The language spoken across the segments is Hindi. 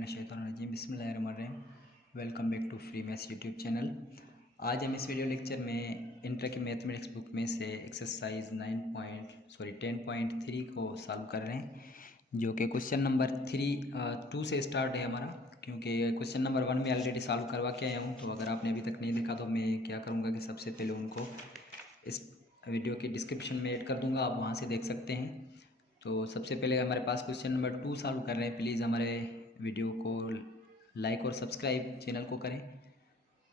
बिस्मिल्लाहिर्रहमानिर्रहीम बिस्मिल्लाहिर्रहमानिर्रहीम। Welcome back to free maths YouTube channel. आज हम इस वीडियो लेक्चर में इंटर की मैथमेटिक्स बुक में से एक्सरसाइज 10.3 को सॉल्व कर रहे हैं, जो कि क्वेश्चन नंबर 2 से स्टार्ट है हमारा, क्योंकि क्वेश्चन नंबर 1 में ऑलरेडी सॉल्व करवा के आया हूँ। तो अगर आपने अभी तक नहीं देखा तो मैं क्या करूँगा कि सबसे पहले उनको इस वीडियो के डिस्क्रिप्शन में ऐड कर दूँगा, आप वहाँ से देख सकते हैं। तो सबसे पहले हमारे पास क्वेश्चन नंबर 2 सॉल्व कर रहे हैं। प्लीज़ हमारे वीडियो को लाइक और सब्सक्राइब चैनल को करें,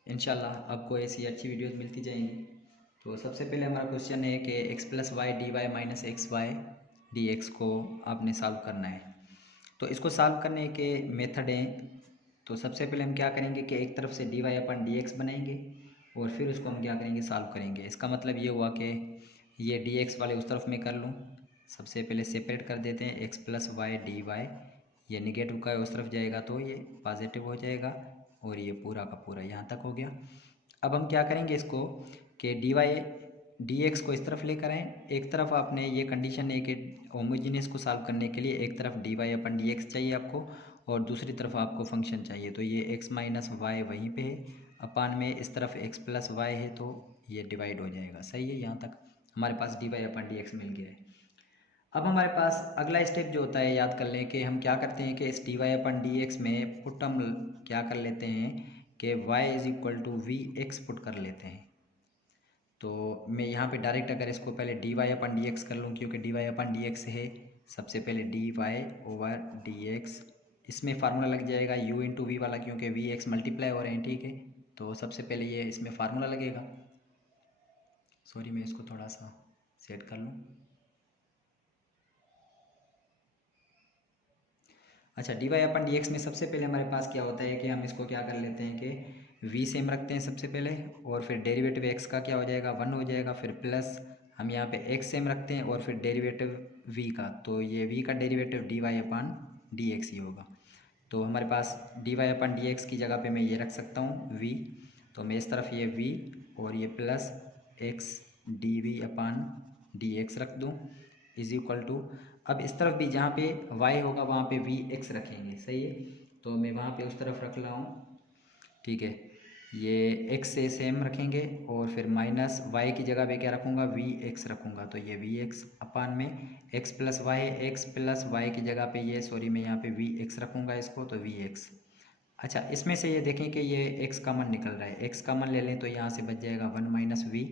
इंशाल्लाह आपको ऐसी अच्छी वीडियोस मिलती जाएंगी। तो सबसे पहले हमारा क्वेश्चन है कि x plus y d y minus x y d x को आपने सॉल्व करना है। तो इसको सॉल्व करने के मेथड हैं। तो सबसे पहले हम क्या करेंगे कि एक तरफ से D y upon d x बनाएंगे और फिर उसको हम क्या करेंगे, सॉल्व करेंगे। इसका मतलब ये हुआ कि ये डी एक्स वाले उस तरफ में कर लूँ। सबसे पहले सेपरेट कर देते हैं, x plus y d y, ये निगेटिव का उस तरफ जाएगा तो ये पॉजिटिव हो जाएगा, और ये पूरा का पूरा यहाँ तक हो गया। अब हम क्या करेंगे इसको कि डी वाई डी एक्स को इस तरफ लेकर आएँ। एक तरफ आपने ये कंडीशन है कि होमोजीनियस को सॉल्व करने के लिए एक तरफ D y upon d x चाहिए आपको, और दूसरी तरफ आपको फंक्शन चाहिए। तो ये एक्स माइनस वाई वहीं पे है, अपान में इस तरफ एक्स प्लस वाई है, तो ये डिवाइड हो जाएगा। सही है, यहाँ तक हमारे पास D y upon d x मिल गया है। अब हमारे पास अगला स्टेप जो होता है, याद कर लें कि हम क्या करते हैं कि इस d y upon d x में पुट हम क्या कर लेते हैं कि y is equal to v x put कर लेते हैं। तो मैं यहाँ पे डायरेक्ट अगर इसको पहले d y upon d x कर लूँ, क्योंकि d y upon d x है, सबसे पहले d y over d x, इसमें फार्मूला लग जाएगा u इंटू वी वाला, क्योंकि वी एक्स मल्टीप्लाई हो रहे हैं, ठीक है। तो सबसे पहले ये इसमें फार्मूला लगेगा। सॉरी, मैं इसको थोड़ा सा सेट कर लूँ। अच्छा, D y upon d x में सबसे पहले हमारे पास क्या होता है कि हम इसको क्या कर लेते हैं कि v सेम रखते हैं सबसे पहले, और फिर डेरिवेटिव x का क्या हो जाएगा, 1 हो जाएगा। फिर प्लस हम यहाँ पे x सेम रखते हैं, और फिर डेरिवेटिव v का, तो ये v का derivative D y upon d x ही होगा। तो हमारे पास D y upon d x की जगह पे मैं ये रख सकता हूँ v, तो मैं इस तरफ ये v और ये plus x d v upon d x रख दूँ, इज इक्वल टू, अब इस तरफ भी जहाँ पे y होगा वहाँ पे वी एक्स रखेंगे। सही है, तो मैं वहाँ पे उस तरफ रख रहा हूँ, ठीक है। ये x से सेम रखेंगे, और फिर माइनस y की जगह पे क्या रखूँगा, वी एक्स रखूँगा। तो ये वी एक्स अपान में x plus y, x plus y की जगह पे ये, सॉरी, मैं यहाँ पे वी एक्स रखूँगा इसको, तो वी एक्स। अच्छा, इसमें से ये देखें कि ये x कॉमन निकल रहा है, x कॉमन ले लें तो यहाँ से बच जाएगा 1 माइनस वी,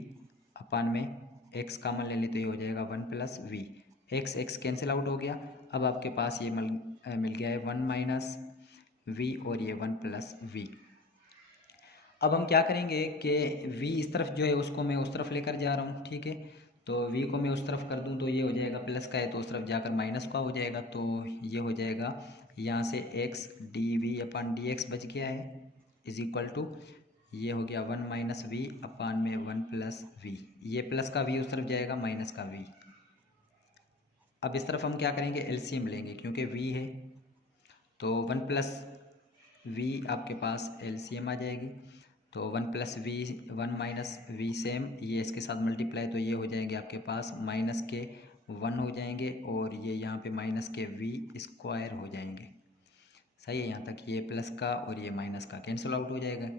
अपान में x कॉमन ले लें तो ये हो जाएगा 1 plus v. X x cancel out हो गया। अब आपके पास ये मिल गया है 1 माइनस वी और ये 1 प्लस वी। अब हम क्या करेंगे कि v इस तरफ जो है उसको मैं उस तरफ लेकर जा रहा हूँ, ठीक है। तो v को मैं उस तरफ कर दूँ तो ये हो जाएगा प्लस का है, तो उस तरफ जाकर माइनस का हो जाएगा। तो ये हो जाएगा यहाँ से x d v upon d x बच गया है, इज इक्वल टू, ये हो गया 1 माइनस वी अपान में 1 प्लस वी। ये प्लस का v उस तरफ जाएगा, माइनस का v। अब इस तरफ हम क्या करेंगे, एलसीएम लेंगे, क्योंकि v है तो 1 प्लस v आपके पास एलसीएम आ जाएगी। तो 1 plus v 1 minus v same, ये इसके साथ मल्टीप्लाई, तो ये हो जाएंगे आपके पास माइनस के 1 हो जाएंगे, और ये यहाँ पे माइनस के वी स्क्वायर हो जाएंगे। सही है, यहाँ तक ये प्लस का और ये माइनस का कैंसिल आउट हो जाएगा।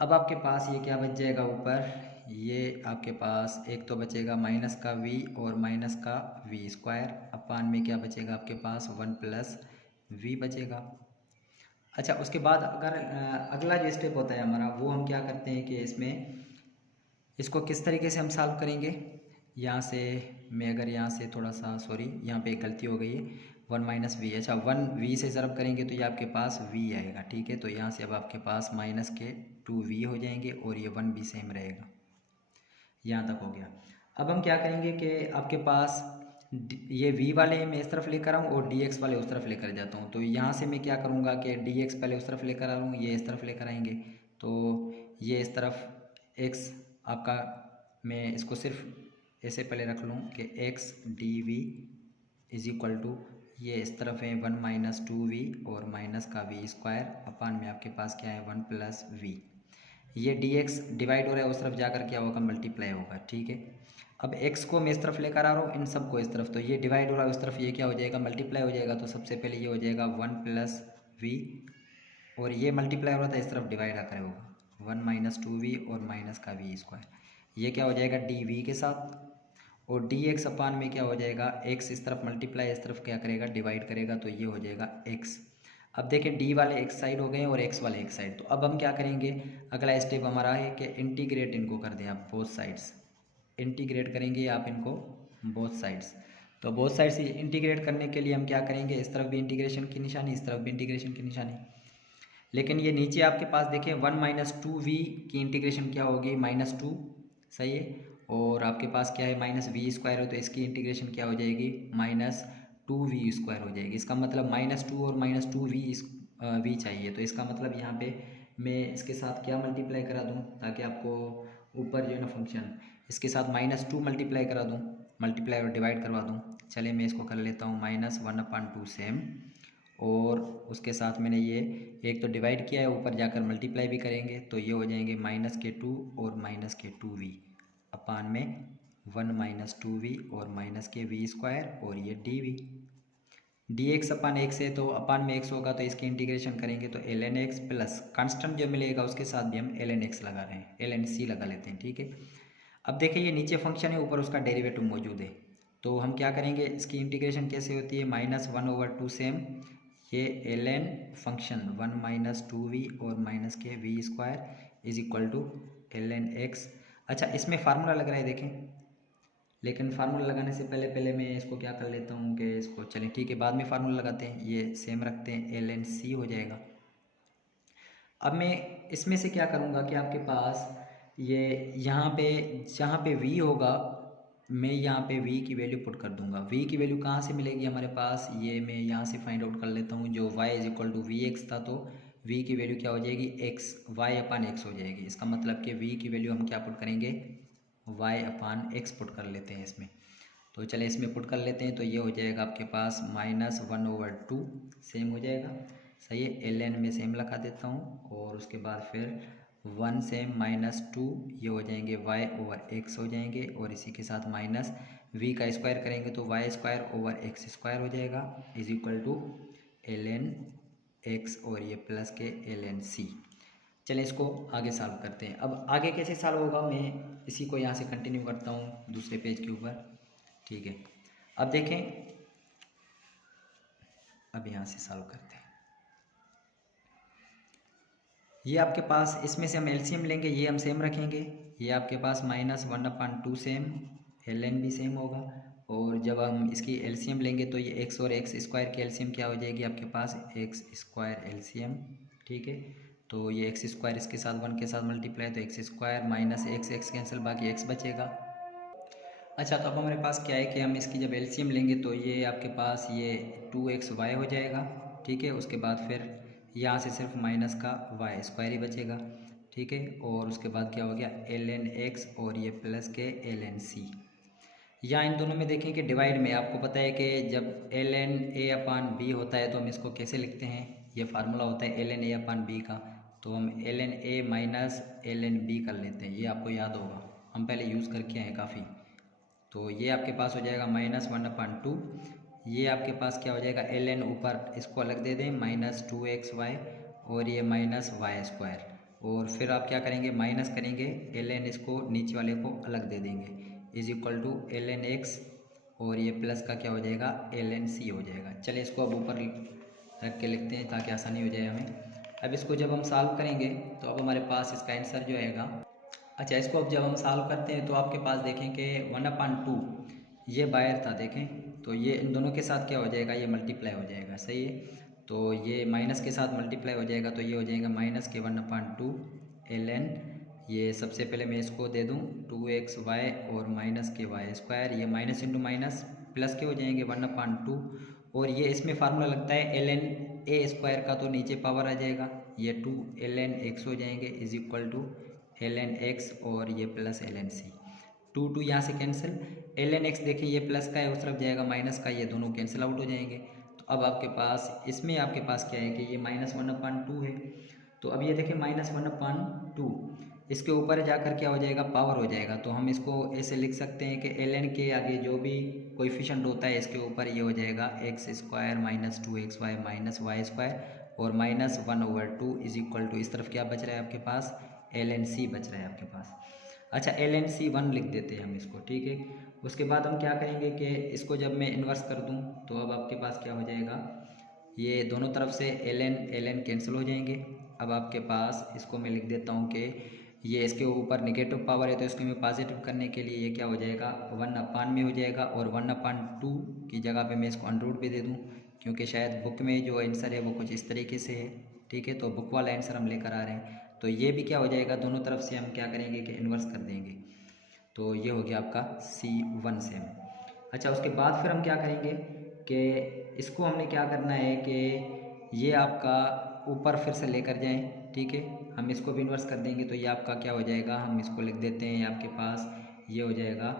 अब आपके पास ये क्या बच जाएगा ऊपर, ये आपके पास एक तो बचेगा माइनस का v और माइनस का v स्क्वायर, अपान में क्या बचेगा आपके पास 1 प्लस v बचेगा। अच्छा, उसके बाद अगर अगला जो स्टेप होता है हमारा, वो हम क्या करते हैं कि इसमें इसको किस तरीके से हम सॉल्व करेंगे। यहाँ से मैं अगर यहाँ से थोड़ा सा, सॉरी, यहाँ पे एक गलती हो गई है, 1 माइनस वी। अच्छा, 1 वी से ज़रब करेंगे तो ये आपके पास v आएगा, ठीक है। तो यहाँ से अब आपके पास माइनस के 2v हो जाएंगे, और ये 1 भी सेम रहेगा। यहाँ तक हो गया। अब हम क्या करेंगे कि आपके पास ये v वाले मैं इस तरफ लेकर आऊँ और dx वाले उस तरफ लेकर जाता हूँ। तो यहाँ से मैं क्या करूँगा कि dx पहले उस तरफ लेकर आ लूँ, ये इस तरफ लेकर आएंगे, तो ये इस तरफ x आपका, मैं इसको सिर्फ ऐसे पहले रख लूँ कि x d v is equal to, ये इस तरफ है 1 माइनस 2v और माइनस का v स्क्वायर, अपान में आपके पास क्या है 1 प्लस v। ये dx डिवाइड हो रहा है, उस तरफ जाकर क्या होगा, मल्टीप्लाई होगा, ठीक है। अब x को मैं इस तरफ लेकर आ रहा हूँ, इन सब को इस तरफ, तो ये डिवाइड हो रहा है उस तरफ, ये क्या हो जाएगा, मल्टीप्लाई हो जाएगा। तो सबसे पहले ये हो जाएगा 1 प्लस वी, और ये मल्टीप्लाई हो रहा था इस तरफ डिवाइड आकर होगा 1 माइनस 2v और माइनस का वी स्क्वायर, ये क्या हो जाएगा डी वी के साथ, और डी एक्स अपान में क्या हो जाएगा एक्स इस तरफ मल्टीप्लाई इस तरफ क्या करेगा डिवाइड करेगा, तो ये हो जाएगा एक्स। अब देखें डी वाले एक साइड हो गए और एक्स वाले एक साइड, तो अब हम क्या करेंगे, अगला स्टेप हमारा है कि इंटीग्रेट इनको कर दें आप बोथ साइड्स, इंटीग्रेट करेंगे आप इनको बोथ साइड्स। तो बोथ साइड्स इंटीग्रेट करने के लिए हम क्या करेंगे, इस तरफ भी इंटीग्रेशन की निशानी इस तरफ भी इंटीग्रेशन की निशानी, लेकिन ये नीचे आपके पास देखें 1 माइनस 2v की इंटीग्रेशन क्या होगी -2, सही है, और आपके पास क्या है माइनस वी स्क्वायर हो, तो इसकी इंटीग्रेशन क्या हो जाएगी -2v स्क्वायर हो जाएगी। इसका मतलब -2 और -2v चाहिए, तो इसका मतलब यहाँ पे मैं इसके साथ क्या मल्टीप्लाई करा दूँ ताकि आपको ऊपर जो है ना फंक्शन इसके साथ -2 मल्टीप्लाई करा दूँ, मल्टीप्लाई और डिवाइड करवा दूँ। चलिए मैं इसको कर लेता हूँ -1/2 सेम, और उसके साथ मैंने ये एक तो डिवाइड किया है, ऊपर जाकर मल्टीप्लाई भी करेंगे, तो ये हो जाएंगे -2 और -2v अपान में 1 माइनस 2v और -v स्क्वायर, और ये dv, dx अपान x है तो अपान में x होगा तो इसकी इंटीग्रेशन करेंगे तो ln x प्लस कांस्टेंट जो मिलेगा उसके साथ भी हम ln x लगा रहे हैं, ln c लगा लेते हैं, ठीक है। अब देखिए ये नीचे फंक्शन है, ऊपर उसका डेरिवेटिव मौजूद है, तो हम क्या करेंगे, इसकी इंटीग्रेशन कैसे होती है -1/2 सेम, ये ln फंक्शन 1 माइनस 2v और -v square is equal to ln x। अच्छा इसमें फार्मूला लग रहा है देखें, लेकिन फार्मूला लगाने से पहले मैं इसको क्या कर लेता हूँ कि इसको चलें ठीक है बाद में फार्मूला लगाते हैं, ये सेम रखते हैं ln c हो जाएगा। अब मैं इसमें से क्या करूँगा कि आपके पास ये यहाँ पे जहाँ पे v होगा मैं यहाँ पे v की वैल्यू पुट कर दूंगा। v की वैल्यू कहाँ से मिलेगी हमारे पास, ये मैं यहाँ से फाइंड आउट कर लेता हूँ, जो y is equal to v x था, तो v की वैल्यू क्या हो जाएगी x, y अपान x हो जाएगी। इसका मतलब कि v की वैल्यू हम क्या पुट करेंगे, y अपान x पुट कर लेते हैं इसमें, तो चले इसमें पुट कर लेते हैं, तो ये हो जाएगा आपके पास -1/2 सेम हो जाएगा, सही है, ln में सेम लगा देता हूँ, और उसके बाद फिर 1 सेम -2 ये हो जाएंगे y/x हो जाएंगे, और इसी के साथ माइनस v का स्क्वायर करेंगे तो y²/x स्क्वायर हो जाएगा is equal to ln x, और ये प्लस के ln c। चलें इसको आगे सॉल्व करते हैं। अब आगे कैसे सॉल्व होगा, मैं इसी को यहाँ से कंटिन्यू करता हूँ दूसरे पेज के ऊपर, ठीक है। अब देखें, अब यहाँ से सॉल्व करते हैं, ये आपके पास इसमें से हम एलसीएम लेंगे, ये हम सेम रखेंगे, ये आपके पास -1/2 सेम, ln भी सेम होगा, और जब हम इसकी एलसीएम लेंगे तो ये x और x स्क्वायर की एलसीएम क्या हो जाएगी आपके पास x स्क्वायर एलसीएम, ठीक है। तो ये x स्क्वायर इसके साथ 1 के साथ मल्टीप्लाई, तो x square minus x cancel, बाकी x बचेगा। अच्छा तो अब हमारे पास क्या है कि हम इसकी जब एलसीएम लेंगे तो ये आपके पास ये 2xy हो जाएगा, ठीक है। उसके बाद फिर यहाँ से सिर्फ माइनस का y स्क्वायर ही बचेगा, ठीक है, और उसके बाद क्या हो गया ln x, और ये प्लस के ln c। यहाँ इन दोनों में देखें कि डिवाइड में आपको पता है कि जब ln a अपान b होता है तो हम इसको कैसे लिखते हैं, ये फार्मूला होता है ln a अपान b का, तो हम ln a minus ln b कर लेते हैं, ये आपको याद होगा, हम पहले यूज़ करके हैं काफ़ी। तो ये आपके पास हो जाएगा -1/2, ये आपके पास क्या हो जाएगा ln ऊपर इसको अलग दे दें -2xy, और ये -y स्क्वायर, और फिर आप क्या करेंगे माइनस करेंगे ln इसको नीचे वाले को अलग दे देंगे is equal to ln x, और ये प्लस का क्या हो जाएगा ln c हो जाएगा। चलिए इसको अब ऊपर रख के लिखते हैं ताकि आसानी हो जाए हमें। अब इसको जब हम सॉल्व करेंगे तो अब हमारे पास इसका आंसर जो आएगा, अच्छा इसको अब जब हम सॉल्व करते हैं तो आपके पास देखें कि 1/2 ये बाहर था देखें, तो ये इन दोनों के साथ क्या हो जाएगा ये मल्टीप्लाई हो जाएगा, सही है, तो ये माइनस के साथ मल्टीप्लाई हो जाएगा, तो ये हो जाएगा -1/2 ln, ये सबसे पहले मैं इसको दे दूँ 2xy और -y स्क्वायर, ये माइनस इंटू माइनस प्लस के हो जाएंगे 1/2, और ये इसमें फार्मूला लगता है ln a स्क्वायर का, तो नीचे पावर आ जाएगा, ये 2 ln x हो जाएंगे is equal to ln x, और ये प्लस ln c, 2 यहाँ से कैंसिल, ln x देखिए ये प्लस का है उस तरफ जाएगा माइनस का, ये दोनों कैंसिल आउट हो जाएंगे। तो अब आपके पास इसमें आपके पास क्या है कि ये -1/2 है, तो अब ये देखिए -1/2 इसके ऊपर जाकर क्या हो जाएगा पावर हो जाएगा, तो हम इसको ऐसे लिख सकते हैं कि ln के आगे जो भी कोएफिशिएंट होता है इसके ऊपर ये हो जाएगा x square -2xy -y square, और -1/2 इज इक्वल टू, इस तरफ क्या बच रहा है आपके पास, ln(c) बच रहा है आपके पास। अच्छा, ln(c)(1) लिख देते हैं हम इसको, ठीक है। उसके बाद हम क्या करेंगे कि इसको जब मैं इन्वर्स कर दूं तो अब आपके पास क्या हो जाएगा, ये दोनों तरफ से ln कैंसिल हो जाएंगे। अब आपके पास इसको मैं लिख देता हूँ कि ये इसके ऊपर नेगेटिव पावर है तो इसको मैं पॉजिटिव करने के लिए ये क्या हो जाएगा, 1/में में हो जाएगा, और 1/2 की जगह पे मैं इसको अंडर रूट पे दे दूँ, क्योंकि शायद बुक में जो आंसर है वो कुछ इस तरीके से है, ठीक है। तो बुक वाला आंसर हम लेकर आ रहे हैं, तो ये भी क्या हो जाएगा, दोनों तरफ से हम क्या करेंगे कि इन्वर्स कर देंगे। तो ये हो गया आपका C1 सेम। अच्छा, उसके बाद फिर हम क्या करेंगे कि इसको हमने क्या करना है कि ये आपका ऊपर फिर से लेकर जाएं, ठीक है। हम इसको भी इन्वर्स कर देंगे तो ये आपका क्या हो जाएगा, हम इसको लिख देते हैं, आपके पास ये हो जाएगा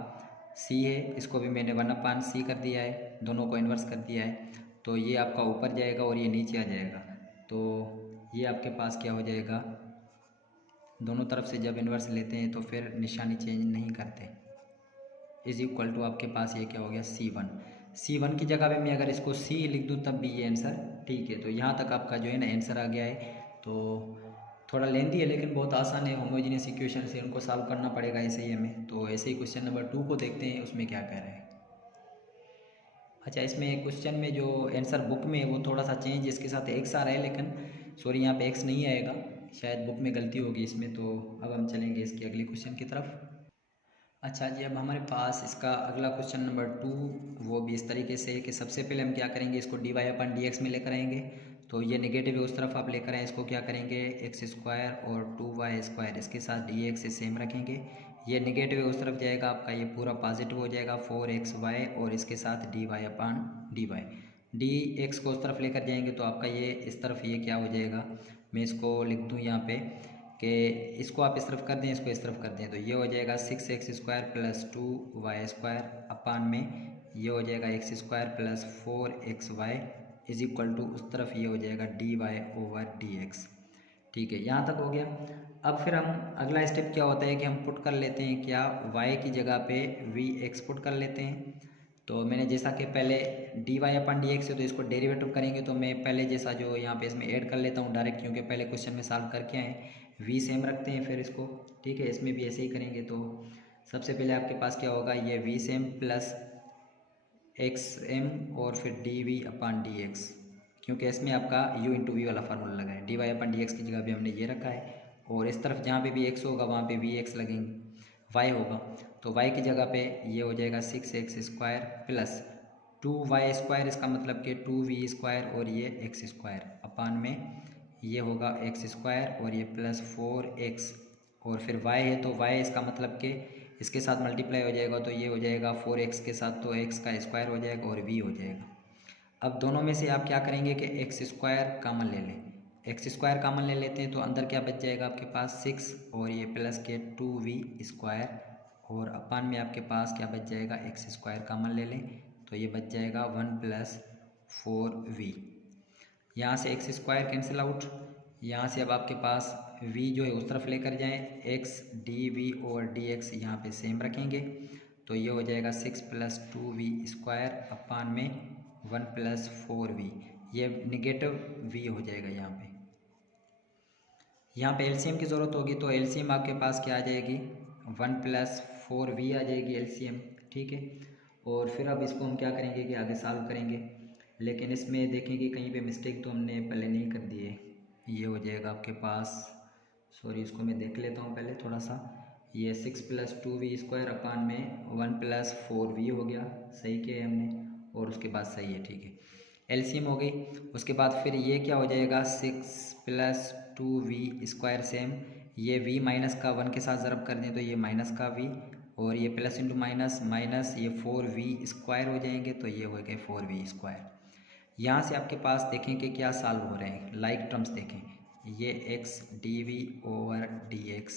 C है, इसको भी मैंने 1/C कर दिया है, दोनों को इन्वर्स कर दिया है, तो ये आपका ऊपर जाएगा और ये नीचे आ जाएगा। तो ये आपके पास क्या हो जाएगा, दोनों तरफ से जब इन्वर्स लेते हैं तो फिर निशानी चेंज नहीं करते, इज इक्वल टू आपके पास ये क्या हो गया, C1 की जगह पे मैं अगर इसको C लिख दूँ तब भी ये आंसर ठीक है। तो यहाँ तक आपका जो है ना आंसर आ गया है। तो थोड़ा लेंदी है लेकिन बहुत आसान है, होमोजीनियस इक्वेशन से उनको सॉल्व करना पड़ेगा ऐसे ही हमें। तो ऐसे ही क्वेश्चन नंबर 2 को देखते हैं, उसमें क्या कह रहे हैं। अच्छा, इसमें क्वेश्चन में जो आंसर बुक में है वो थोड़ा सा चेंज, इसके साथ एक्स आ रहा है, लेकिन सॉरी यहाँ पे एक्स नहीं आएगा, शायद बुक में गलती होगी इसमें। तो अब हम चलेंगे इसके अगले क्वेश्चन की तरफ। अच्छा जी, अब हमारे पास इसका अगला क्वेश्चन नंबर 2 वो भी इस तरीके से है कि सबसे पहले हम क्या करेंगे, इसको dy/dx में लेकर आएंगे। तो ये नेगेटिव है उस तरफ आप लेकर आए, इसको क्या करेंगे, x² और 2y² इसके साथ dx से सेम रखेंगे। ये नेगेटिव है उस तरफ जाएगा, आपका ये पूरा पॉजिटिव हो जाएगा 4xy और इसके साथ dy/dy। dx को उस तरफ लेकर जाएंगे तो आपका ये इस तरफ ये क्या हो जाएगा, मैं इसको लिख दूँ यहाँ पे कि इसको आप इस तरफ कर दें, इसको इस तरफ कर दें, तो ये हो जाएगा 6x² + 2y² अपान में ये हो जाएगा x² + 4xy is equal to उस तरफ ये हो जाएगा dy/dx। ठीक है, यहाँ तक हो गया। अब फिर हम अगला स्टेप क्या होता है कि हम पुट कर लेते हैं क्या, y की जगह पे vx पुट कर लेते हैं। तो मैंने जैसा कि पहले dy/dx है तो इसको डेरिवेटिव करेंगे, तो मैं पहले जैसा जो यहाँ पे इसमें ऐड कर लेता हूँ डायरेक्ट, क्योंकि पहले क्वेश्चन में सॉल्व करके आए, v सेम रखते हैं फिर इसको, ठीक है। इसमें भी ऐसे ही करेंगे। तो सबसे पहले आपके पास क्या होगा, ये v सेम प्लस xm और फिर dv/dx, क्योंकि इसमें आपका u × v वाला फार्मूला लगा है, dy/dx की जगह भी हमने ये रखा है, और इस तरफ जहाँ पे भी x होगा वहाँ पे vx लगेंगे, y होगा, तो y की जगह पे ये हो जाएगा 6x² + 2y², इसका मतलब कि 2v² और ये x² अपान में ये होगा x² और ये प्लस 4x और फिर y है तो y इसका मतलब कि इसके साथ मल्टीप्लाई हो जाएगा, तो ये हो जाएगा 4x के साथ तो x का स्क्वायर हो जाएगा और v हो जाएगा। अब दोनों में से आप क्या करेंगे कि x² कॉमन ले लें, x² कॉमन ले लेते हैं तो अंदर क्या बच जाएगा आपके पास 6 और ये प्लस के 2v² और अपान में आपके पास क्या बच जाएगा, x² कॉमन ले लें तो ये बच जाएगा 1 + 4v। यहाँ से x² कैंसिल आउट, यहाँ से अब आपके पास v जो है उस तरफ लेकर जाएं, x dv और dx यहाँ पे सेम रखेंगे, तो ये हो जाएगा 6 + 2v² अपान में 1 + 4v, ये नेगेटिव v हो जाएगा। यहाँ पे एलसीएम की ज़रूरत होगी, तो एलसीएम आपके पास क्या आ जाएगी, 1 + 4v आ जाएगी एलसीएम, ठीक है। और फिर अब इसको हम क्या करेंगे कि आगे सॉल्व करेंगे, लेकिन इसमें देखेंगे कहीं पे मिस्टेक तो हमने पहले नहीं कर दी है। ये हो जाएगा आपके पास, सॉरी इसको मैं देख लेता हूँ पहले थोड़ा सा, ये 6 + 2v² अपान में 1 + 4v हो गया, सही किया है हमने, और उसके बाद सही है, ठीक है, एलसीएम हो गई। उसके बाद फिर ये क्या हो जाएगा, 6 + 2v² सेम, ये v माइनस का 1 के साथ ज़रब कर दें तो ये माइनस का v और ये प्लस इंटू माइनस माइनस ये 4v² हो जाएंगे, तो ये हो गए 4v²। यहाँ से आपके पास देखें कि क्या सॉल्व हो रहे हैं, लाइक टर्म्स देखें, ये x dv/dx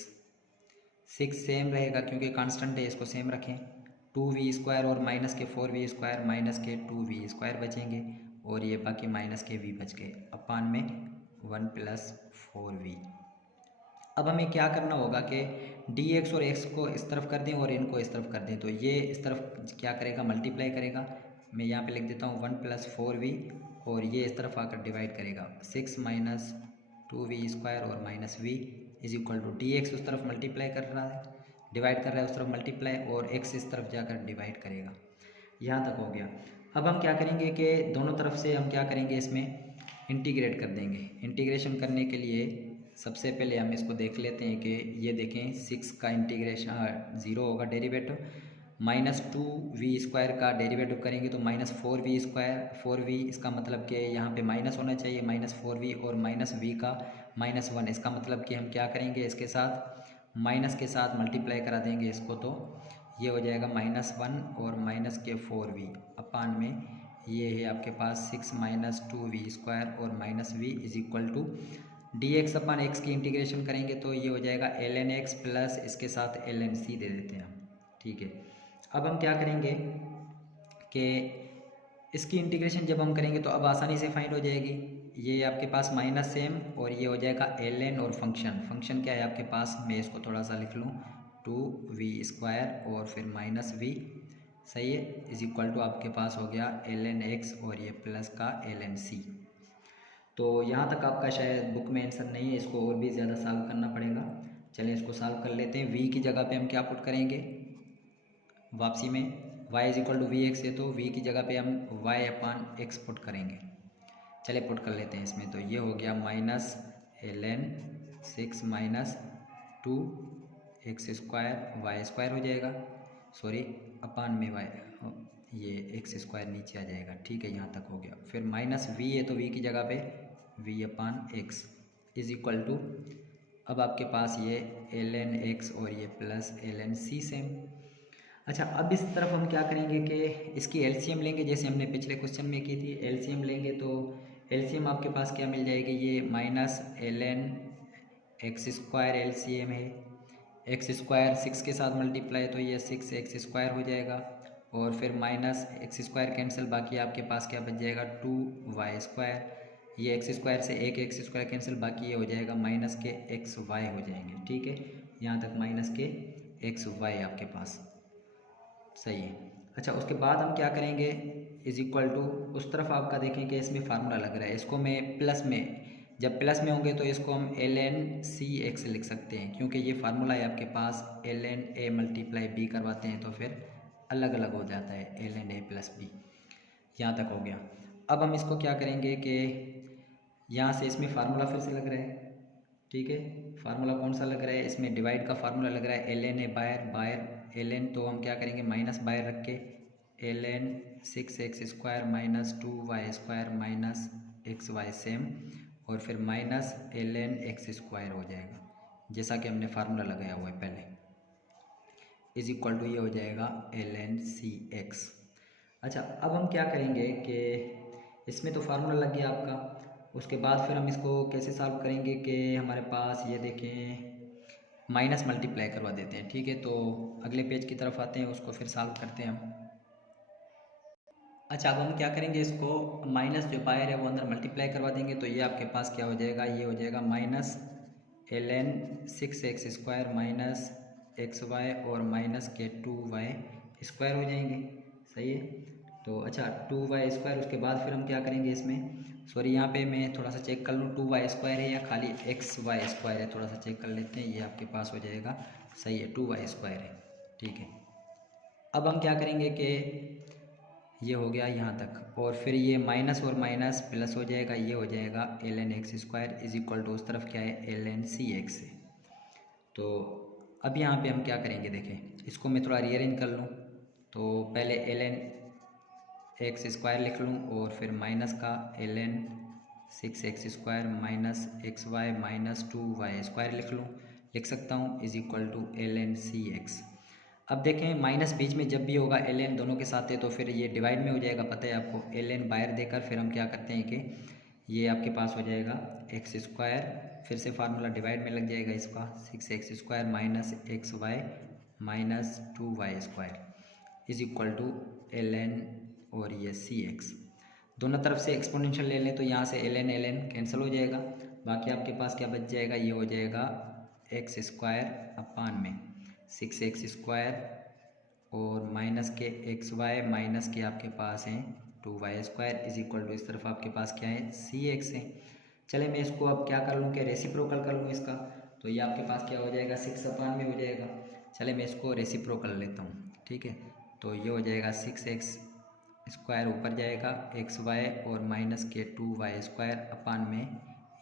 6 सेम रहेगा क्योंकि कांस्टेंट है, इसको सेम रखें, 2v² और माइनस के 4v² माइनस के 2v² बचेंगे और ये बाकी माइनस के v बच गए अपान में 1 + 4v। अब हमें क्या करना होगा कि dx और x को इस तरफ कर दें और इनको इस तरफ कर दें, तो ये इस तरफ क्या करेगा, मल्टीप्लाई करेगा। मैं यहाँ पे लिख देता हूँ 1 + 4v और ये इस तरफ आकर डिवाइड करेगा 6 माइनस 2v² और minus v is equal to dx उस तरफ मल्टीप्लाई कर रहा है, डिवाइड कर रहा है उस तरफ मल्टीप्लाई, और x इस तरफ जाकर डिवाइड करेगा। यहाँ तक हो गया। अब हम क्या करेंगे कि दोनों तरफ से हम क्या करेंगे, इसमें इंटीग्रेट कर देंगे। इंटीग्रेशन करने के लिए सबसे पहले हम इसको देख लेते हैं कि ये देखें 6 का इंटीग्रेशन 0 होगा डेरिवेटिव, माइनस 2v² का डेरिवेटिव करेंगे तो माइनस 4v², इसका मतलब कि यहाँ पे माइनस होना चाहिए, माइनस 4v, और माइनस v का माइनस 1, इसका मतलब कि हम क्या करेंगे, इसके साथ माइनस के साथ मल्टीप्लाई करा देंगे इसको, तो ये हो जाएगा -1 और माइनस के 4v अपान में ये है आपके पास 6 माइनस 2v² और minus v is equal to dx upon x की इंटीग्रेशन करेंगे तो ये हो जाएगा ln x प्लस इसके साथ ln c दे देते हैं हम। ठीक है, अब हम क्या करेंगे कि इसकी इंटीग्रेशन जब हम करेंगे तो अब आसानी से फाइंड हो जाएगी। ये आपके पास माइनस सेम और ये हो जाएगा ln और फंक्शन क्या है आपके पास, मैं इसको थोड़ा सा लिख लूँ 2v² और फिर माइनस v, सही है, इज इक्वल टू आपके पास हो गया ln x और ये प्लस का ln c। तो यहाँ तक आपका शायद बुक में आंसर नहीं है, इसको और भी ज़्यादा सॉल्व करना पड़ेगा। चलिए इसको सॉल्व कर लेते हैं। v की जगह पे हम क्या पुट करेंगे, वापसी में y is equal to v x है तो v की जगह पे हम y अपान x पुट करेंगे। चलिए पुट कर लेते हैं इसमें, तो ये हो गया minus ln 6 minus 2x² y² हो जाएगा, सॉरी अपान में y, ये x² नीचे आ जाएगा। ठीक है, यहाँ तक हो गया। फिर माइनस v है तो v की जगह पे v upon x is equal to, अब आपके पास ये ln x और ये प्लस ln c सेम। अच्छा, अब इस तरफ हम क्या करेंगे कि इसकी एलसीएम लेंगे, जैसे हमने पिछले क्वेश्चन में की थी। एलसीएम लेंगे तो एलसीएम आपके पास क्या मिल जाएगी, ये माइनस ln x² एलसीएम है, x² 6 के साथ मल्टीप्लाई तो ये 6x² हो जाएगा, और फिर माइनस x² कैंसिल, बाकी आपके पास क्या बच जाएगा 2y², ये x² से एक x² कैंसिल, बाकी ये हो जाएगा माइनस के xy हो जाएंगे। ठीक है, यहाँ तक माइनस के xy आपके पास, सही है। अच्छा, उसके बाद हम क्या करेंगे, इज इक्वल टू उस तरफ आपका देखें कि इसमें फार्मूला लग रहा है, इसको मैं प्लस में, जब प्लस में होंगे तो इसको हम ln cx लिख सकते हैं, क्योंकि ये फार्मूला है आपके पास, ln a मल्टीप्लाई b करवाते हैं तो फिर अलग अलग हो जाता है, ln a प्लस b। यहाँ तक हो गया। अब हम इसको क्या करेंगे कि यहाँ से इसमें फार्मूला फिर से लग रहा है। ठीक है, फार्मूला कौन सा लग रहा है, इसमें डिवाइड का फार्मूला लग रहा है, ln a बायर ln, तो हम क्या करेंगे माइनस बायर रख के ln 6x² minus 2y² minus xy same, और फिर माइनस ln x² हो जाएगा, जैसा कि हमने फार्मूला लगाया हुआ है पहले, इज इक्वल टू ये हो जाएगा ln cx। अच्छा, अब हम क्या करेंगे कि इसमें तो फार्मूला लग गया आपका, उसके बाद फिर हम इसको कैसे सॉल्व करेंगे कि हमारे पास ये देखें माइनस मल्टीप्लाई करवा देते हैं। ठीक है, तो अगले पेज की तरफ आते हैं, उसको फिर सॉल्व करते हैं हम। अच्छा, अब हम क्या करेंगे, इसको माइनस जो बाहर है वो अंदर मल्टीप्लाई करवा देंगे, तो ये आपके पास क्या हो जाएगा, ये हो जाएगा minus ln 6x² minus xy और माइनस के 2y² हो जाएंगे, सही है। तो अच्छा 2y², उसके बाद फिर हम क्या करेंगे इसमें, सॉरी यहाँ पे मैं थोड़ा सा चेक कर लूँ 2y² है या खाली xy² है, थोड़ा सा चेक कर लेते हैं। ये आपके पास हो जाएगा, सही है, 2y² है। ठीक है, अब हम क्या करेंगे कि ये हो गया यहाँ तक, और फिर ये माइनस और माइनस प्लस हो जाएगा, ये हो जाएगा ln x² is equal to उस तरफ क्या है ln cx है। तो अब यहाँ पे हम क्या करेंगे, देखें इसको मैं थोड़ा रीअरेंज कर लूँ, तो पहले ln x² लिख लूँ और फिर माइनस का ln 6x² minus xy minus 2y² लिख सकता हूँ, is equal to ln cx। अब देखें माइनस बीच में जब भी होगा ln दोनों के साथ है तो फिर ये डिवाइड में हो जाएगा, पता है आपको, ln बाहर देकर फिर हम क्या करते हैं कि ये आपके पास हो जाएगा x², फिर से फार्मूला डिवाइड में लग जाएगा इसका, 6x² minus xy minus 2y² is equal to ln और ये cx। दोनों तरफ से एक्सपोनेंशियल ले लें तो यहाँ से ln कैंसिल हो जाएगा, बाकी आपके पास क्या बच जाएगा, ये हो जाएगा x² अपान में 6x² और माइनस के xy माइनस के आपके पास हैं 2y² इज इक्वल टू इस तरफ आपके पास क्या है cx है। चले मैं इसको अब क्या कर लूँ, क्या रेसिप्रोकल कर लूँ इसका, तो ये आपके पास क्या हो जाएगा 6 में हो जाएगा। चले मैं इसको रेसिप्रोकल लेता हूँ, ठीक है। तो ये हो जाएगा 6x² ऊपर जाएगा xy और माइनस के 2y² में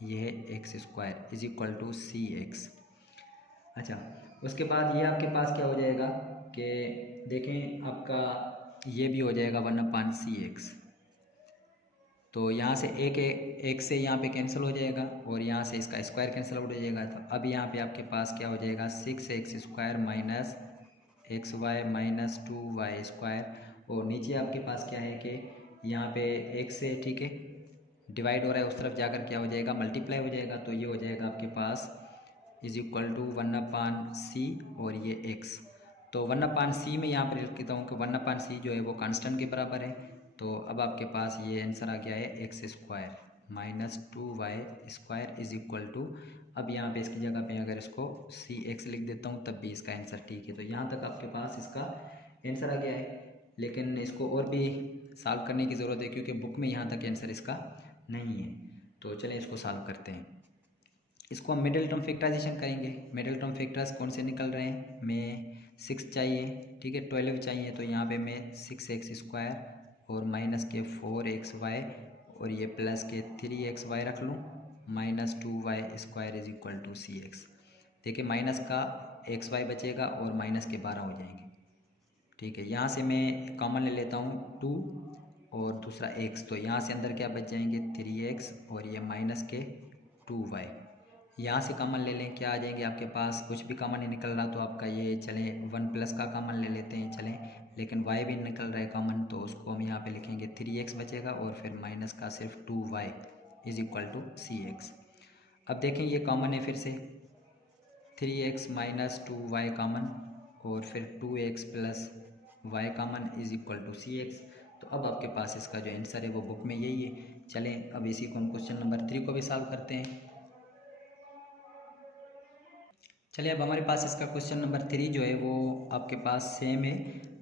ये है x² is equal to cx। अच्छा, उसके बाद ये आपके पास क्या हो जाएगा कि देखें आपका ये भी हो जाएगा 1/cx। तो यहाँ से एक से यहाँ पे कैंसिल हो जाएगा और यहाँ से इसका स्क्वायर कैंसिल आउट हो जाएगा। तो अब यहाँ पे आपके पास क्या हो जाएगा 6x² minus xy minus 2y²। और नीचे आपके पास क्या है कि यहाँ पे x से, ठीक है, डिवाइड हो रहा है, उस तरफ जाकर क्या हो जाएगा मल्टीप्लाई हो जाएगा। तो ये हो जाएगा आपके पास इज इक्वल टू 1/c और ये x। तो 1/c में यहाँ पर लिख देता हूँ कि 1/c जो है वो कांस्टेंट के बराबर है। तो अब आपके पास ये आंसर आ गया है x² minus 2y² is equal to, अब यहाँ पे इसकी जगह पे अगर इसको cx लिख देता हूँ तब भी इसका आंसर ठीक है। तो यहाँ तक आपके पास इसका आंसर आ गया है, लेकिन इसको और भी सॉल्व करने की ज़रूरत है क्योंकि बुक में यहाँ तक आंसर इसका नहीं है। तो चलें इसको सॉल्व करते हैं। इसको हम मिडिल टर्म फैक्टराइजेशन करेंगे। मिडिल टर्म फैक्टर्स कौन से निकल रहे हैं, मैं 6 चाहिए, ठीक है, 12 चाहिए। तो यहाँ पे मैं 6x² और माइनस के 4xy और ये प्लस के 3xy रख लूँ, minus 2y² is equal to cx। देखिए माइनस का xy बचेगा और माइनस के 12 हो जाएंगे, ठीक है। यहाँ से मैं कॉमन ले लेता हूँ 2 और दूसरा x, तो यहाँ से अंदर क्या बच जाएंगे 3x और ये माइनस के 2y। यहाँ से कॉमन ले लें, क्या आ जाएंगे आपके पास, कुछ भी कॉमन नहीं निकल रहा तो आपका ये चलें 1 प्लस का कॉमन ले लेते हैं, चलें, लेकिन y भी निकल रहा है कॉमन, तो उसको हम यहाँ पे लिखेंगे 3x बचेगा और फिर माइनस का सिर्फ 2y is equal to cx। अब देखें ये कॉमन है, फिर से 3x माइनस 2y कॉमन और फिर 2x plus y common is equal to cx। तो अब आपके पास इसका जो आंसर है वो बुक में यही है। चलें अब इसी को हम क्वेश्चन नंबर 3 को भी सॉल्व करते हैं। चलिए अब हमारे पास इसका क्वेश्चन नंबर 3 जो है वो आपके पास सेम है।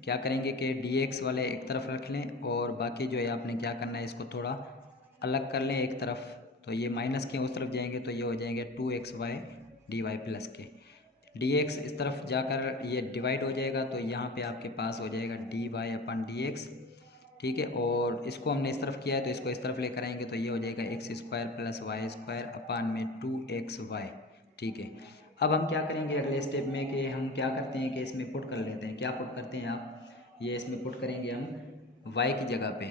क्या करेंगे कि dx वाले एक तरफ रख लें और बाकी जो है आपने क्या करना है इसको थोड़ा अलग कर लें एक तरफ। तो ये माइनस के उस तरफ जाएंगे तो ये हो जाएंगे 2xy dy प्लस के dx इस तरफ जाकर ये डिवाइड हो जाएगा तो यहाँ पे आपके पास हो जाएगा dy/dx, ठीक है। और इसको हमने इस तरफ किया है तो इसको इस तरफ लेकर आएंगे तो ये हो जाएगा x² प्लस y² 2xy, ठीक है। अब हम क्या करेंगे अगले स्टेप में कि हम क्या करते हैं कि इसमें पुट कर लेते हैं। क्या पुट करते हैं आप, ये इसमें पुट करेंगे हम y की जगह पे,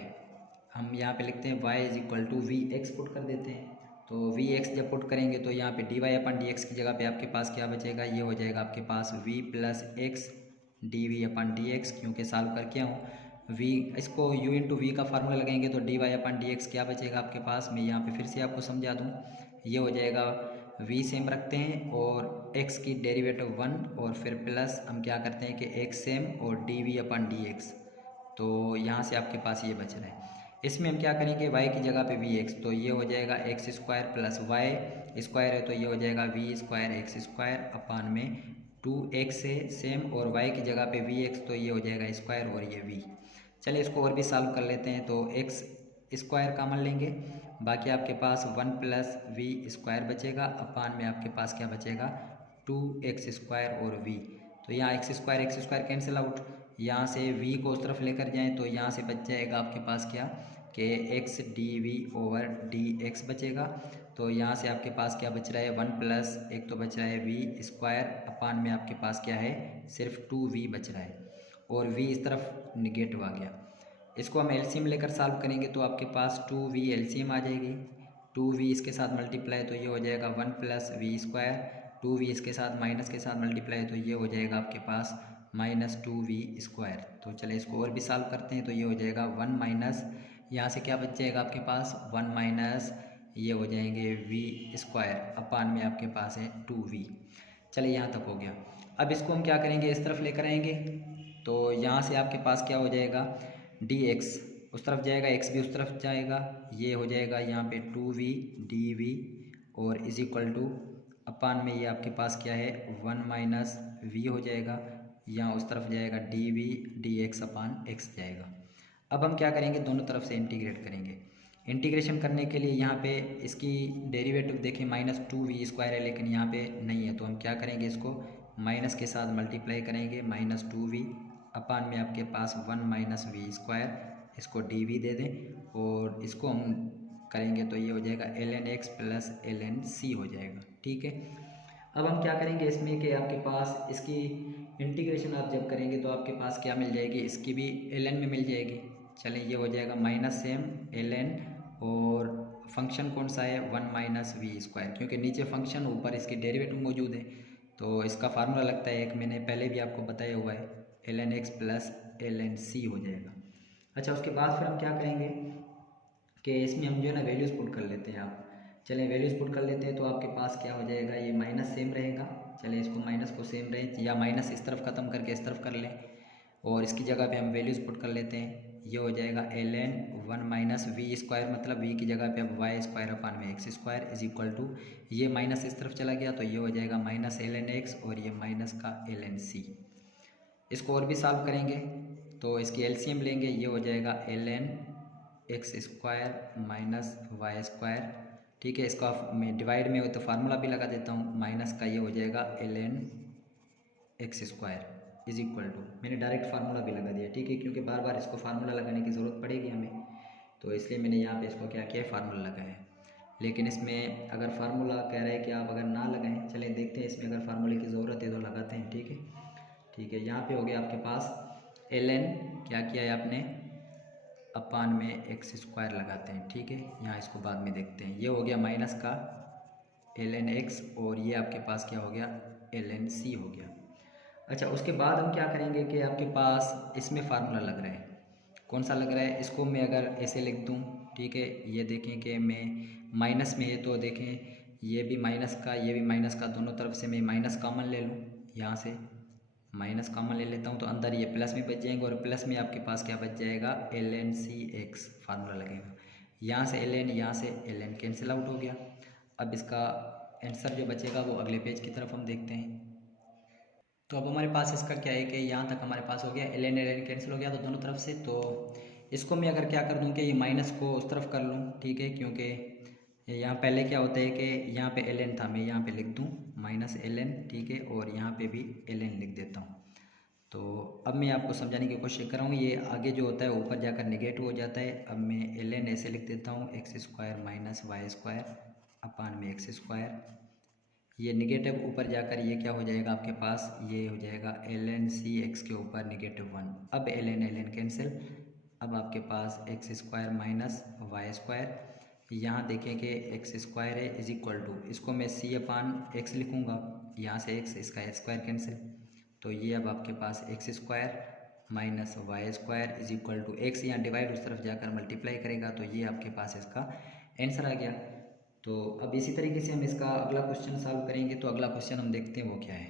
हम यहाँ पे लिखते हैं y is equal to vx put कर देते हैं। तो vx जब पुट करेंगे तो यहाँ पे dy/dx की जगह पे आपके पास क्या बचेगा, ये हो जाएगा आपके पास v प्लस x dv/dx, क्योंकि सॉल्व करके हूँ v, इसको u इंटू वी का फार्मूला लगाएंगे तो dy/dx क्या बचेगा आपके पास, मैं यहाँ पे फिर से आपको समझा दूँ। ये हो जाएगा v सेम रखते हैं और x की डेरिवेटिव 1 और फिर प्लस हम क्या करते हैं कि x सेम और dv/dx, तो यहाँ से आपके पास ये बच रहा है। इसमें हम क्या करेंगे y की जगह पे vx, तो ये हो जाएगा x² प्लस y² है तो ये हो जाएगा v² x² में 2x है सेम और y की जगह पे vx, तो ये हो जाएगा स्क्वायर और ये v। चलिए इसको और भी सॉल्व कर लेते हैं। तो x² कॉमन लेंगे, बाकी आपके पास 1 प्लस v² बचेगा, अपान में आपके पास क्या बचेगा 2x² और v। तो यहाँ x² कैंसिल आउट, यहाँ से v को उस तरफ लेकर जाएं तो यहाँ से बच जाएगा आपके पास क्या कि x dv/dx बचेगा। तो यहाँ से आपके पास क्या बच रहा है 1 प्लस एक तो बच रहा है v² अपान में आपके पास क्या है सिर्फ 2v बच रहा है और v इस तरफ निगेटिव आ गया। इसको हम एलसीएम लेकर सॉल्व करेंगे तो आपके पास 2v एलसीएम आ जाएगी, 2v इसके साथ मल्टीप्लाई तो ये हो जाएगा 1 प्लस v², 2v इसके साथ माइनस के साथ मल्टीप्लाई तो ये हो जाएगा आपके पास माइनस 2v²। तो चले इसको और भी सॉल्व करते हैं तो ये हो जाएगा 1 माइनस, यहाँ से क्या बच जाएगा आपके पास 1 माइनस ये हो जाएंगे v² अपान में आपके पास है 2v। चलिए यहाँ तक हो गया। अब इसको हम क्या करेंगे इस तरफ लेकर आएंगे तो यहाँ से आपके पास क्या हो जाएगा dx उस तरफ जाएगा x भी उस तरफ जाएगा, ये हो जाएगा यहाँ पे 2v dv और इज इक्वल टू अपान में ये आपके पास क्या है 1 माइनस v हो जाएगा, यहाँ उस तरफ जाएगा dv dx अपान x जाएगा। अब हम क्या करेंगे, दोनों तरफ से इंटीग्रेट करेंगे। इंटीग्रेशन करने के लिए यहाँ पे इसकी डेरिवेटिव देखें -2v² है, लेकिन यहाँ पे नहीं है, तो हम क्या करेंगे, इसको माइनस के साथ मल्टीप्लाई करेंगे, -2v अपान में आपके पास 1 - v², इसको dv दे दें और इसको हम करेंगे तो ये हो जाएगा ln x plus ln c हो जाएगा। ठीक है, अब हम क्या करेंगे इसमें कि आपके पास इसकी इंटीग्रेशन आप जब करेंगे तो आपके पास क्या मिल जाएगी, इसकी भी ln में मिल जाएगी। चलें, ये हो जाएगा -ln और फंक्शन कौन सा है, 1 - v², क्योंकि नीचे फंक्शन ऊपर इसकी डेरिवेटिव मौजूद है, तो इसका फार्मूला लगता है एक, मैंने पहले भी आपको बताया हुआ है, ln x plus ln c हो जाएगा। अच्छा, उसके बाद फिर हम क्या करेंगे कि इसमें हम जो है ना वैल्यूज़ पुट कर लेते हैं। आप चलें वैल्यूज़ पुट कर लेते हैं, तो आपके पास क्या हो जाएगा, ये माइनस सेम रहेगा। चलें इसको माइनस को सेम रहे, या माइनस इस तरफ ख़त्म करके इस तरफ कर लें और इसकी जगह पे हम वैल्यूज़ पुट कर लेते हैं। ये हो जाएगा ln 1 - v², मतलब v की जगह पे अब y² अपान में x² इज इक्वल टू, ये माइनस इस तरफ चला गया तो ये हो जाएगा -ln x और ये माइनस का ln c। इसको और भी सॉल्व करेंगे तो इसकी एलसीएम लेंगे, ये हो जाएगा ln x² माइनस y²। ठीक है, इसका मैं डिवाइड में हो तो फार्मूला भी लगा देता हूँ, माइनस का ये हो जाएगा ln x² is equal to, मैंने डायरेक्ट फार्मूला भी लगा दिया। ठीक है, क्योंकि बार बार इसको फार्मूला लगाने की ज़रूरत पड़ेगी हमें, तो इसलिए मैंने यहाँ पे इसको क्या किया, फार्मूला लगाया है। लेकिन इसमें अगर फार्मूला कह रहा है कि आप अगर ना लगाएं, चलें देखते हैं इसमें अगर फार्मूले की ज़रूरत है तो लगाते हैं। ठीक है, ठीक है, यहाँ पे हो गया आपके पास ln, क्या किया है आपने, अपान में x² लगाते हैं। ठीक है, यहाँ इसको बाद में देखते हैं, ये हो गया माइनस का ln x और ये आपके पास क्या हो गया, ln c हो गया। अच्छा, उसके बाद हम क्या करेंगे कि आपके पास इसमें फार्मूला लग रहा है, कौन सा लग रहा है, इसको मैं अगर ऐसे लिख दूँ, ठीक है, ये देखें कि मैं माइनस में है तो देखें ये भी माइनस का, ये भी माइनस का, दोनों तरफ से मैं माइनस कॉमन ले लूँ, यहाँ से माइनस कॉमन ले लेता हूँ तो अंदर ये प्लस में बच जाएंगे और प्लस में आपके पास क्या बच जाएगा, ln cx फार्मूला लगेगा। यहाँ से ln, यहाँ से ln कैंसिल आउट हो गया। अब इसका आंसर जो बचेगा वो अगले पेज की तरफ हम देखते हैं। तो अब हमारे पास इसका क्या है कि यहाँ तक हमारे पास हो गया, ln कैंसिल हो गया तो दोनों तरफ से, तो इसको मैं अगर क्या कर दूँ कि ये माइनस को उस तरफ कर लूँ, ठीक है, क्योंकि यहाँ पहले क्या होता है कि यहाँ पे ln था, मैं यहाँ पे लिख दूँ -ln, ठीक है, और यहाँ पे भी ln लिख देता हूँ। तो अब मैं आपको समझाने की कोशिश कर रहा हूँ, ये आगे जो होता है ऊपर जाकर नेगेटिव हो जाता है। अब मैं ln ऐसे लिख देता हूँ, x² माइनस y² अपान में x², ये नेगेटिव ऊपर जाकर ये क्या हो जाएगा आपके पास, ये हो जाएगा ln cx के ऊपर -1। अब ln कैंसिल, अब आपके पास x² माइनस y², यहाँ देखें कि x² है इज इक्वल टू, इसको मैं c अपान x लिखूँगा, यहाँ से x, इसका h² कैंसिल, तो ये अब आपके पास x² minus y² is equal to, x यहाँ डिवाइड उस तरफ जाकर मल्टीप्लाई करेगा तो ये आपके पास इसका आंसर आ गया। तो अब इसी तरीके से हम इसका अगला क्वेश्चन सॉल्व करेंगे। तो अगला क्वेश्चन हम देखते हैं वो क्या है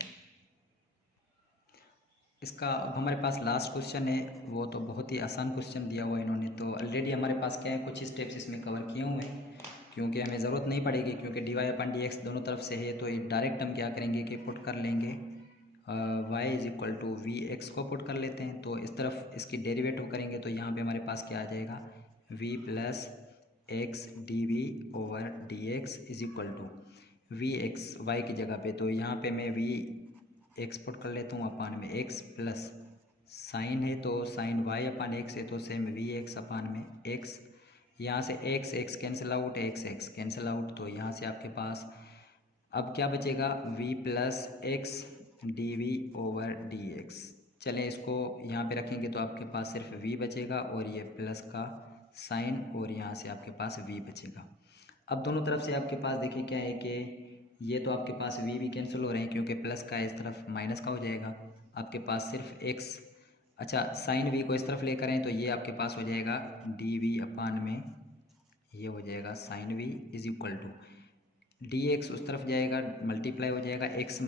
इसका। अब हमारे पास लास्ट क्वेश्चन है, वो तो बहुत ही आसान क्वेश्चन दिया हुआ है इन्होंने, तो ऑलरेडी हमारे पास क्या है, कुछ स्टेप्स इसमें कवर किए हुए हैं, क्योंकि हमें ज़रूरत नहीं पड़ेगी, क्योंकि dy/dx दोनों तरफ से है, तो डायरेक्ट हम क्या करेंगे कि पुट कर लेंगे y is equal to v x को पुट कर लेते हैं, तो इस तरफ इसकी डेरिवेटिव करेंगे तो यहाँ पे हमारे पास क्या आ जाएगा, v plus x d v over d x is equal to v x y की जगह पे, तो यहाँ पे मैं वी एक्स पुट कर लेता हूँ अपान में एक्स प्लस साइन है तो साइन वाई अपान एक्स है तो सेम वी एक्स अपान में एक्स, यहाँ से x x cancel out, x x cancel out, तो यहाँ से आपके पास अब क्या बचेगा, v plus x d v over d x. चलें इसको यहाँ पे रखेंगे तो आपके पास सिर्फ v बचेगा और ये प्लस का साइन और यहाँ से आपके पास v बचेगा। अब दोनों तरफ से आपके पास देखिए क्या है कि ये तो आपके पास v भी कैंसिल हो रहे हैं, क्योंकि प्लस का इस तरफ माइनस का हो जाएगा, आपके पास सिर्फ x, अच्छा साइन v को इस तरफ लेकर आएँ तो ये आपके पास हो जाएगा डी वी अपान में, ये हो जाएगा sine v is equal to d x उस तरफ जाएगा मल्टीप्लाई हो जाएगा, x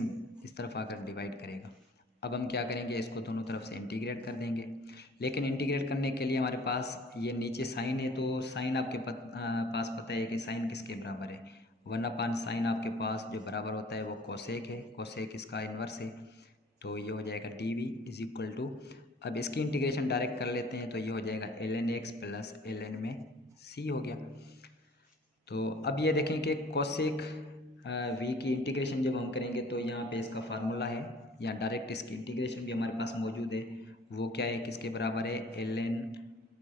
इस तरफ आकर डिवाइड करेगा। अब हम क्या करेंगे, इसको दोनों तरफ से इंटीग्रेट कर देंगे, लेकिन इंटीग्रेट करने के लिए हमारे पास ये नीचे साइन है, तो साइन आपके पास पता है कि साइन किसके बराबर है, 1/sin आपके पास जो बराबर होता है वो कोसेक है, कोसेक इसका इन्वर्स है, तो ये हो जाएगा d v is equal to, अब इसकी इंटीग्रेशन डायरेक्ट कर लेते हैं तो ये हो जाएगा l n x plus l n में सी हो गया। तो अब ये देखें कि कोसेक वी की इंटीग्रेशन जब हम करेंगे तो यहाँ पे इसका फार्मूला है या डायरेक्ट इसकी इंटीग्रेशन भी हमारे पास मौजूद है। वो क्या है, किसके बराबर है, एल एन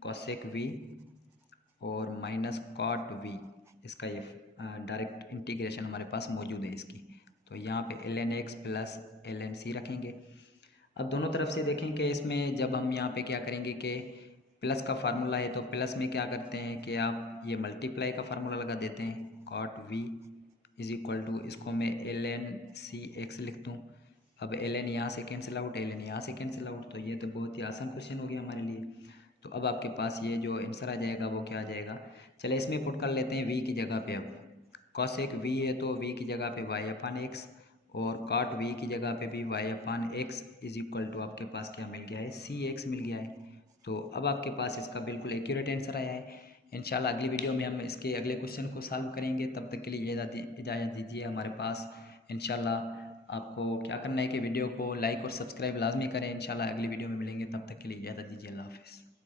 कोसेक वी और माइनस कॉट वी, इसका ये डायरेक्ट इंटीग्रेशन हमारे पास मौजूद है इसकी। तो यहाँ पे l n x plus l n c रखेंगे। अब दोनों तरफ से देखें कि इसमें जब हम यहाँ पे क्या करेंगे कि प्लस का फार्मूला है तो प्लस में क्या करते हैं कि आप ये मल्टीप्लाई का फार्मूला लगा देते हैं, cot v is equal to, इसको मैं एल एन सी एक्स लिख दूँ। अब एल एन यहाँ से कैंसिल आउट, एल एन यहाँ से कैंसिल आउट, तो ये तो बहुत ही आसान क्वेश्चन हो गया हमारे लिए। तो अब आपके पास ये जो आंसर आ जाएगा वो क्या आ जाएगा, चले इसमें पुट कर लेते हैं वी की जगह पे। अब कॉसेक वी है तो वी की जगह पे वाई अपान एक्स, और कॉट वी की जगह पे भी y upon x is equal to आपके पास क्या मिल गया है, सी एक्स मिल गया है। तो अब आपके पास इसका बिल्कुल एक्यूरेट आंसर आया है। इंशाल्लाह अगली वीडियो में हम इसके अगले क्वेश्चन को सॉल्व करेंगे, तब तक के लिए इजाज़त दीजिए हमारे पास। इंशाल्लाह आपको क्या करना है कि वीडियो को लाइक और सब्सक्राइब लाजमी करें। इंशाल्लाह अगली वीडियो में मिलेंगे, तब तक के लिए इजाज़त दीजिए, अल्लाह हाफ़िज़।